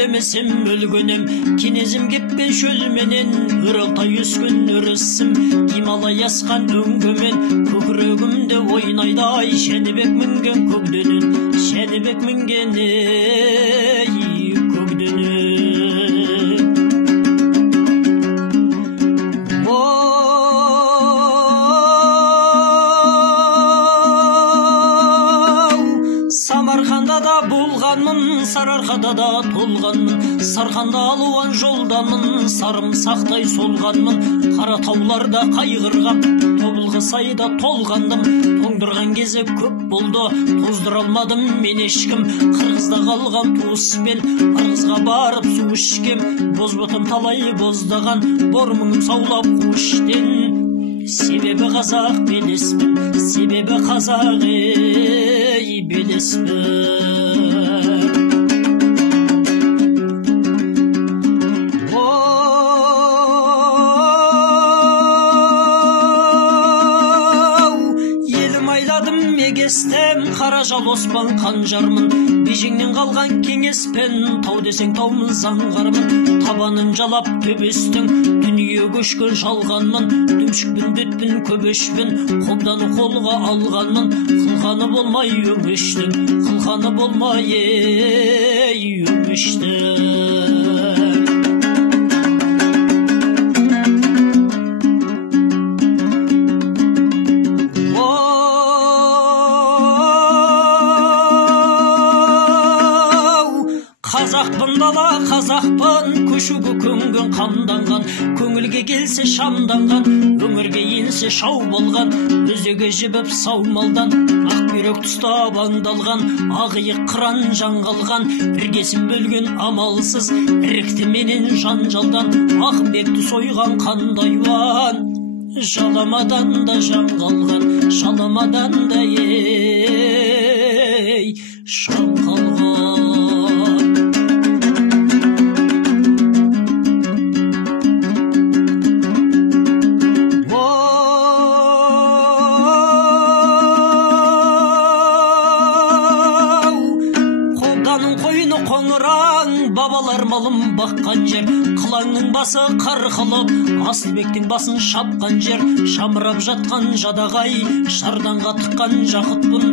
Өлмесем өлгөнем, кенезім кепкен шөлменен, Ыралтай өскен өрісім, Гималай асқан өңгімен, көкірегімде ойнайды ай, Шәнібек мінген көкденен, Шәнібек мінген көкденен. Самарқанда да болғанмын, Сарыарқада да толғанмын, Сарқанда алуан жолданмын, Сарымсақтай солғанмын, Қаратауларда қайғырғам, Тобылғы сайда толғандым, тоңдырған кезі көп болды, тоздыра алмадым мен ешкім, Қырғызда қалған туыспен, Ырғызға барып су ішкем, Бозботым талай боздаған, бормыңым саулап қуыштен. Себебі қазақ белеспін, себебі қазақ белеспін. Егестем қара жал оспан қанжармын, Бежеңнен қалған кеңеспен, Тау десең таумын заңғармын, Табанын жалап төбестің, Дүние көшкен жалғанмын, Дүмшікпін дүтпін көбешпін, Қобданы қолға алғанмын, Қылғаны болмай өңештің, Қылғаны болмай өңештің. Қазақпын дала, қазақпын, көшуге көнген қамданған, көңілге келсе шамданған, өмірге енсе шау болған, өзеге жібіп саумалдан, ақбүйрек тұста бандалған, ақиық қыран жаңғалған, іргесін бөлген амалсыз, ірікті менен жанжалдан, Ақымбекті сойған қандайуан, жаламадан да жаңғалған, жаламадан да жаңғалған. Бабалар малым баққан жер, қылаңның басы қарқылып, Асылбектің басын шапқан жер, шамырап жатқан жадағай, шарданға тыққан жақытпын.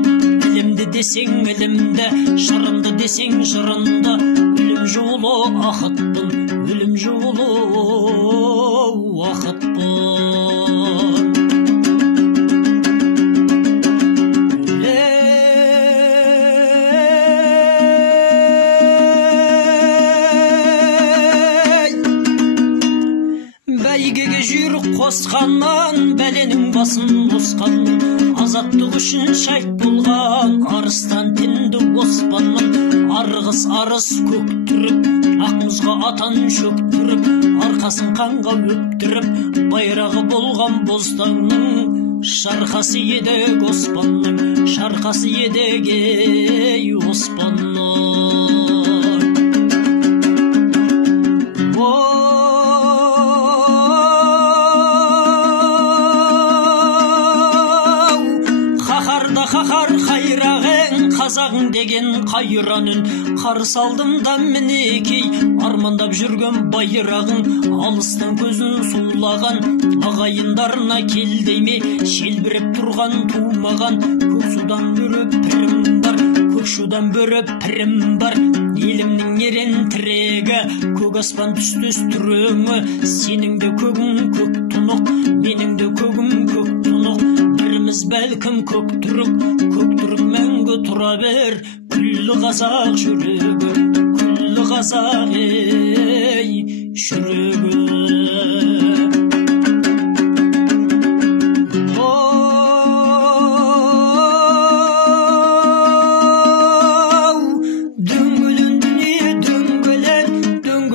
Ілімді десең ілімді, жырынды десең жырынды, өлім жолы ақытпын, өлім жолы ақытпын. Бәйгеге жүйрік қосқаннан, бәленің басын осқанмын, азаттық үшін шайт болған, арыстан тінді оспанмын, арғыс арыс көктіріп, ақмұзға атан шөктіріп, арқасын қанға өптіріп, байрағы болған бозтаңның, шарқасы едік оспанның, шарқасы едік оспанның. Қақар қайрағың, қазағың деген қайранын, қарсы алдымда мінекей, армандап жүрген байрағың, алыстан көзін сулаған, ағайындарына келдейме, желбіріп тұрған тумаған, көксудан бөріп пірім бар, көкшудан бөріп пірім бар, елімнің ерен тірегі, көк аспан түстес түріңі, сенің де көгің көк тұнық, менің де көгім көк тұнық, біріміз бәлкім көк түрік мәңгі тұра бер, күллі қазақ жүрегі, күллі қазақ жүрегі.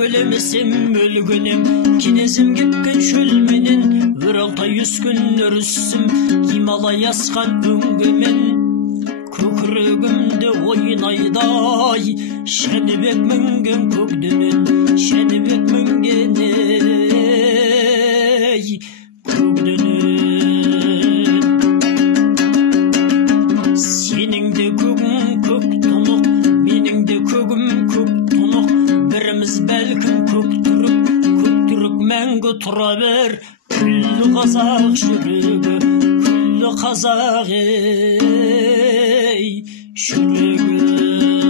Өлмесем өлгөнем, кенезім кепкен шөлменен, Ыралтай өскен өрісім, Гималай асқан өңгімен, көкірегімде ойнайды, Шәнібек мінген көкденен, Шәнібек мінген тұра бер, күллі қазақ жүрегі, күллі қазақ ей жүрегі.